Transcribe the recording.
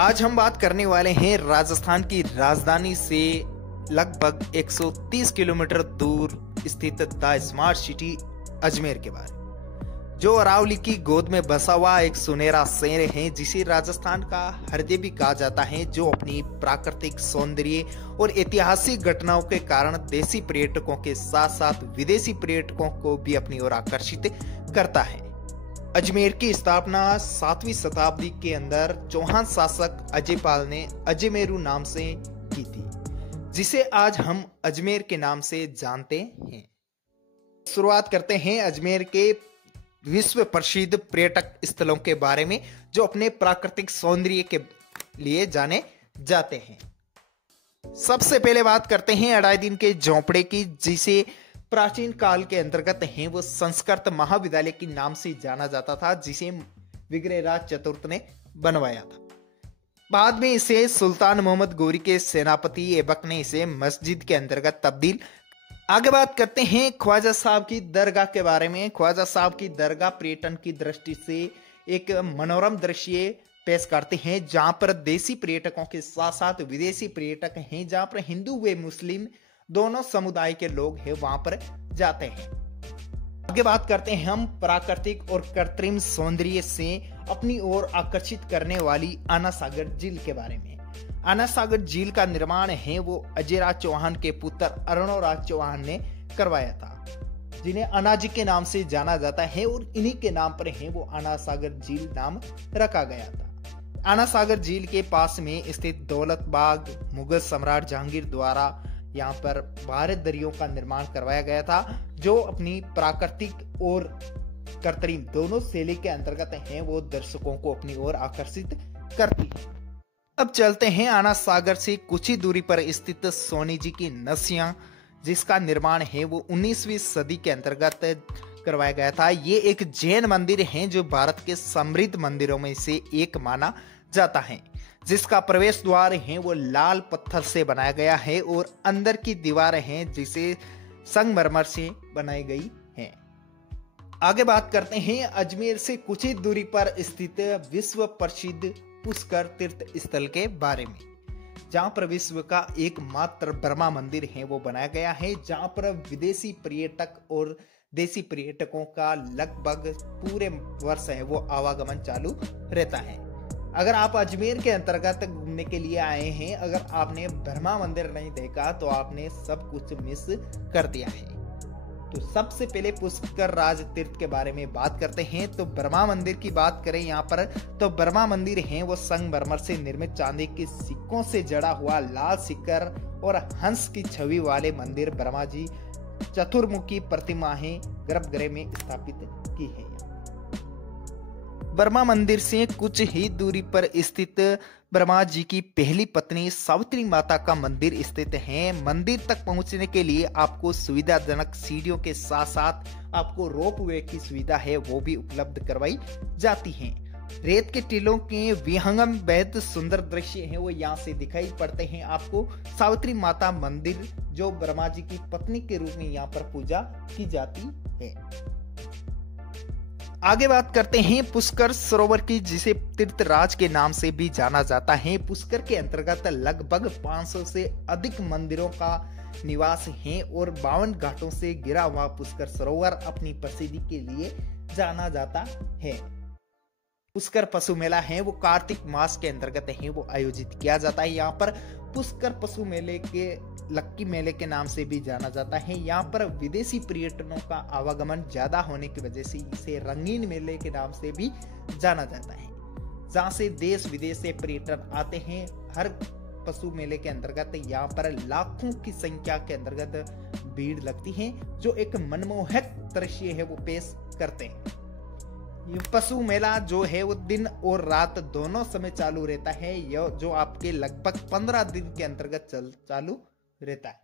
आज हम बात करने वाले हैं राजस्थान की राजधानी से लगभग 130 किलोमीटर दूर स्थित द स्मार्ट सिटी अजमेर के बारे में, जो अरावली की गोद में बसा हुआ एक सुनहरा शहर है, जिसे राजस्थान का हृदय भी कहा जाता है, जो अपनी प्राकृतिक सौंदर्य और ऐतिहासिक घटनाओं के कारण देसी पर्यटकों के साथ साथ विदेशी पर्यटकों को भी अपनी ओर आकर्षित करता है। अजमेर की स्थापना 7वीं शताब्दी के अंदर चौहान शासक अजयपाल ने अजमेरू नाम से की थी, जिसे आज हम अजमेर के नाम से जानते हैं। शुरुआत करते हैं अजमेर के विश्व प्रसिद्ध पर्यटक स्थलों के बारे में, जो अपने प्राकृतिक सौंदर्य के लिए जाने जाते हैं। सबसे पहले बात करते हैं अढ़ाई दिन के झोंपड़े की, जिसे प्राचीन काल के अंतर्गत है वो संस्कृत महाविद्यालय के नाम से जाना जाता था, जिसे विग्रहराज चतुर्थ ने बनवाया था। बाद में इसे सुल्तान मोहम्मद गोरी के सेनापति ऐबक ने इसे मस्जिद के अंतर्गत तब्दील। आगे बात करते हैं ख्वाजा साहब की दरगाह के बारे में। ख्वाजा साहब की दरगाह पर्यटन की दृष्टि से एक मनोरम दृश्य पेश करते हैं, जहां पर देसी पर्यटकों के साथ साथ विदेशी पर्यटक हैं, जहां पर हिंदू व मुस्लिम दोनों समुदाय के लोग हैं वहां पर जाते हैं। आगे बात करते हैं हम प्राकृतिक और कृत्रिम सौंदर्य से अपनी ओर आकर्षित करने वाली आना सागर झील के बारे में। आना सागर झील का निर्माण है वो अजयराज चौहान के पुत्र अरुणोराज चौहान ने करवाया था, जिन्हें अनाजी के नाम से जाना जाता है, और इन्हीं के नाम पर है वो आना सागर झील नाम रखा गया था। आना सागर झील के पास में स्थित दौलत बाग मुगल सम्राट जहांगीर द्वारा यहाँ पर 12 दरियों का निर्माण करवाया गया था, जो अपनी प्राकृतिक और कृत्रिम दोनों शैली के अंतर्गत हैं, वो दर्शकों को अपनी ओर आकर्षित करती है। अब चलते हैं आना सागर से कुछ ही दूरी पर स्थित सोनी जी की नसिया, जिसका निर्माण है वो 19वीं सदी के अंतर्गत करवाया गया था। ये एक जैन मंदिर है, जो भारत के समृद्ध मंदिरों में से एक माना जाता है, जिसका प्रवेश द्वार है वो लाल पत्थर से बनाया गया है, और अंदर की दीवारें हैं जिसे संगमरमर से बनाई गई हैं। आगे बात करते हैं अजमेर से कुछ ही दूरी पर स्थित विश्व प्रसिद्ध पुष्कर तीर्थ स्थल के बारे में, जहां पर विश्व का एकमात्र ब्रह्मा मंदिर है वो बनाया गया है, जहां पर विदेशी पर्यटक और देसी पर्यटकों का लगभग पूरे वर्ष है वो आवागमन चालू रहता है। अगर आप अजमेर के अंतर्गत घूमने के लिए आए हैं, अगर आपने ब्रह्मा मंदिर नहीं देखा तो आपने सब कुछ मिस कर दिया है। तो सबसे पहले पुष्कर राज तीर्थ के बारे में बात करते हैं। तो ब्रह्मा मंदिर की बात करें यहाँ पर, तो ब्रह्मा मंदिर है वो संगमरमर से निर्मित चांदी के सिक्कों से जड़ा हुआ लाल शिखर और हंस की छवि वाले मंदिर ब्रह्मा जी चतुर्मुखी प्रतिमाएं गर्भगृह में स्थापित की है। ब्रह्मा मंदिर से कुछ ही दूरी पर स्थित ब्रह्मा जी की पहली पत्नी सावित्री माता का मंदिर स्थित है। मंदिर तक पहुंचने के लिए आपको सुविधाजनक सीढ़ियों के साथ साथ आपको रोपवे की सुविधा है वो भी उपलब्ध करवाई जाती है। रेत के टीलों के विहंगम बेहद सुंदर दृश्य है वो यहाँ से दिखाई पड़ते हैं आपको। सावित्री माता मंदिर, जो ब्रह्मा जी की पत्नी के रूप में यहाँ पर पूजा की जाती है। आगे बात करते हैं पुष्कर सरोवर की, जिसे तीर्थराज के नाम से भी जाना जाता है। पुष्कर के अंतर्गत लगभग 500 से अधिक मंदिरों का निवास है, और 52 घाटों से घिरा हुआ पुष्कर सरोवर अपनी प्रसिद्धि के लिए जाना जाता है। पुष्कर पशु मेला है वो कार्तिक मास के अंतर्गत है वो आयोजित किया जाता है। यहाँ पर पुष्कर पशु मेले के लक्की मेले के नाम से भी जाना जाता है। यहाँ पर विदेशी पर्यटकों का आवागमन ज्यादा होने की वजह से इसे रंगीन मेले के नाम से भी जाना जाता है, जहाँ से देश विदेश से पर्यटक आते हैं। हर पशु मेले के अंतर्गत यहाँ पर लाखों की संख्या के अंतर्गत भीड़ लगती है, जो एक मनमोहक दृश्य है वो पेश करते हैं। ये पशु मेला जो है वो दिन और रात दोनों समय चालू रहता है, यह जो आपके लगभग 15 दिन के अंतर्गत चालू रहता है।